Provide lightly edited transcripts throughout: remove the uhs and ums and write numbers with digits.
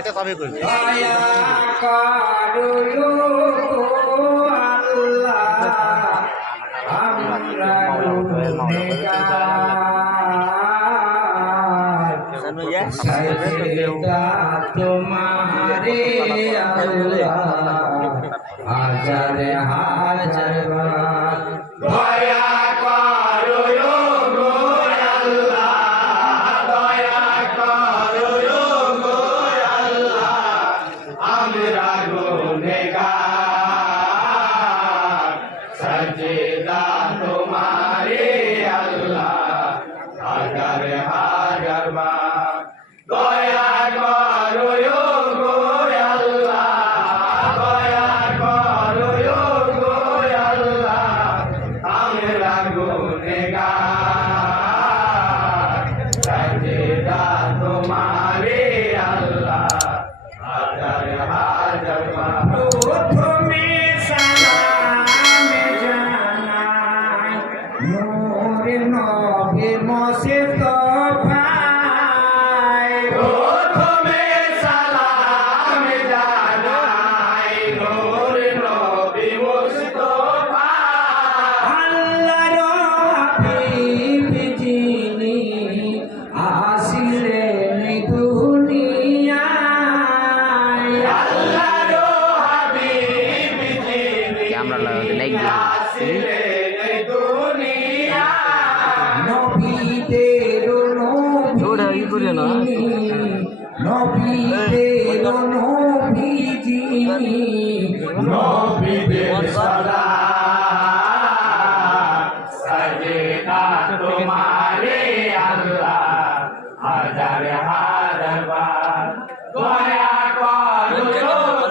এটা কবে করবে तुम्हारे हाजर हाजर दया करो गो अल्लाह दया करो गो अल्लाह আমরা गुनहगार सजदा तुम्हारे अल्लाह हाजर हाजर दया करो गो अल्लाह दया करो गो अल्लाह আমরা गुनहगार सजदा तुम्हारे अल्लाह हाजर हाजर प्रथमे सालाम জানাই নূর নবী মুস্তাফা প্রথমে সালাম জানাই নূর নবী মুস্তাফা আল্লাহর হাবিব যিনি আসিলেন দুনিয়ায় আল্লাহর হাবিব যিনি আসিলেন দুনিয়ায় নবীদের নবী নবীদের সালাম সজদা তোমারে আল্লাহ হাজার হাজার বার দয়া করো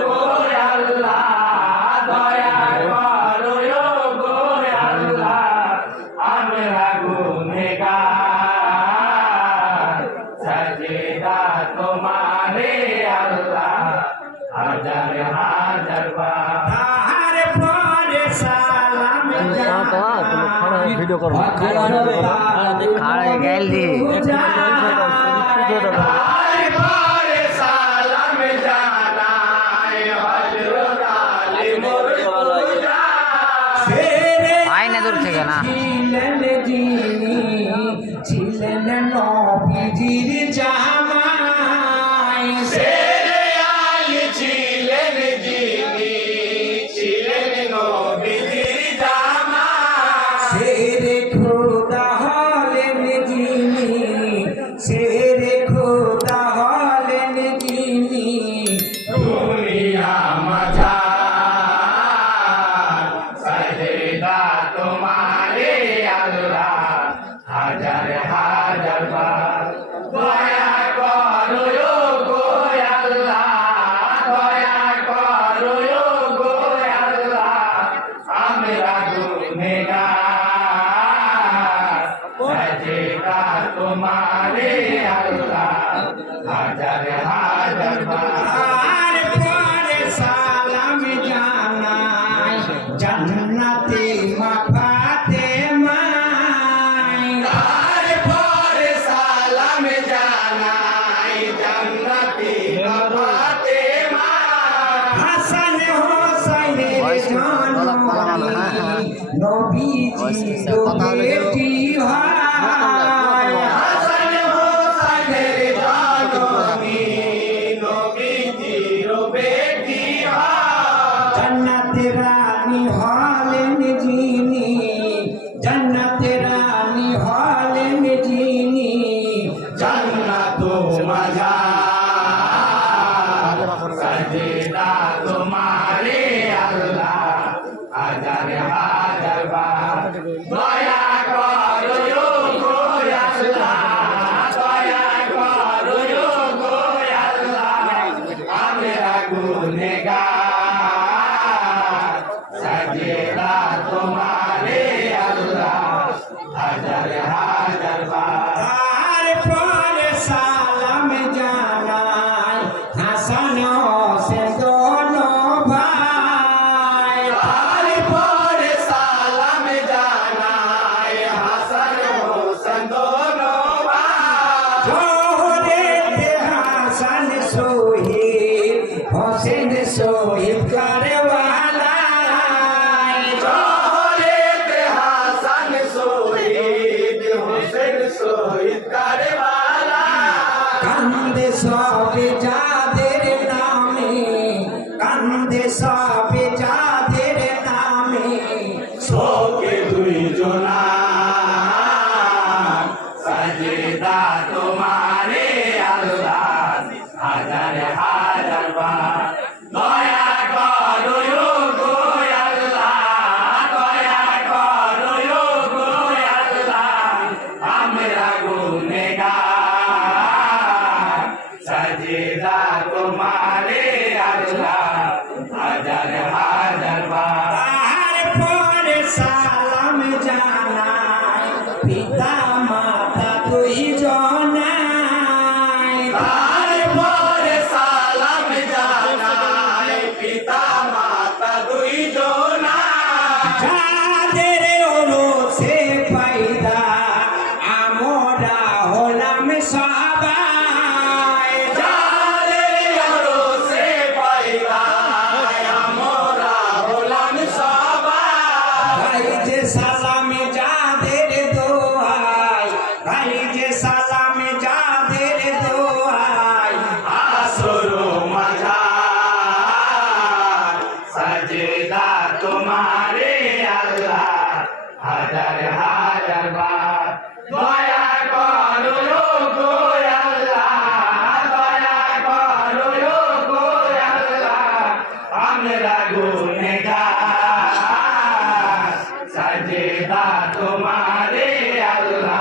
গো আল্লাহ দয়া করো গো আল্লাহ আমরা গুনহগার সজদা তোমারে আল্লাহ হাজার হাজার বার তাহার পরে সালাম জানাই ভিডিও করো খাড়া গেল দি তাহার পরে সালাম জানাই হযরত আলী মুর্তজা আইনা দূর থেকে না ছিলেন নবীজির জামাই শেরে আলী ছিলেন যিনি ছিলেন নবীজির জামাই শেরে খোদা হলেন যিনি শেরে খোদা হলেন যিনি দুনিয়া মাঝার সজদা তোমারে আল্লাহ হাজার হাজার বার দয়া করো গো আল্লাহ দয়া করো গো আল্লাহ আমরা গুনহগার সজদা তোমারে আল্লাহ হাজার হাজার বার পরে সালাম জানাই জান্নাতে মা ফাতেমা তারপরে সালাম জানাই জান্নাতে মা ফাতেমা হাসান হোসেনের জননী নবীজি বেটি হয় হাসান হোসেনের জননী নবীজির বেটি হয় জান্নাতে রানী হলেন যিনি জান্নাতে রানী হলেন যিনি জান্নাত মাঝার সজদা তোমারে আল্লাহ হাজার হাজার বার দয়া হোসেন শহীদ কারবালা জহরেতে হাসান শহীদ হোসেন শহীদ কারবালা কান্দে সবে যাদের নামে কান্দে সবে যাদের নামে শোকে দুই জনা সাজদা তোমারে আল্লাহ হাজার হাজার বার দয়া করো গো আল্লাহ দয়া করো গো আল্লাহ আমরা গুনেগার সাজদা তোমারে আল্লাহ হাজার হাজার বার তারপরে সালাম জানাই পিতা মাতা দুই জনাই তারপরে সালাম জানাই পিতা মাতা দুই জনাই যাদের ওরসে পয়দা আমরা হলাম সবাই যাদের ওরসে পয়দা আমরা হলাম সবাই ভাই যে সালামে যাদের দোয়াই ভাই যে সালামে যাদের দোয়াই আসরো মাঝার সাজদা তোমারে আল্লাহ হাজার হাজার বার দয়া করো গো আল্লাহ দয়া করো গো আল্লাহ আমরা গুনেগার সাজদা তোমারে আল্লাহ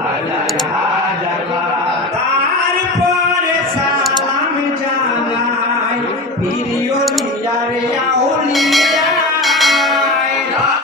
হাজার হাজার বার তারপরে সালাম জানাই প্রিয় লিয়ারে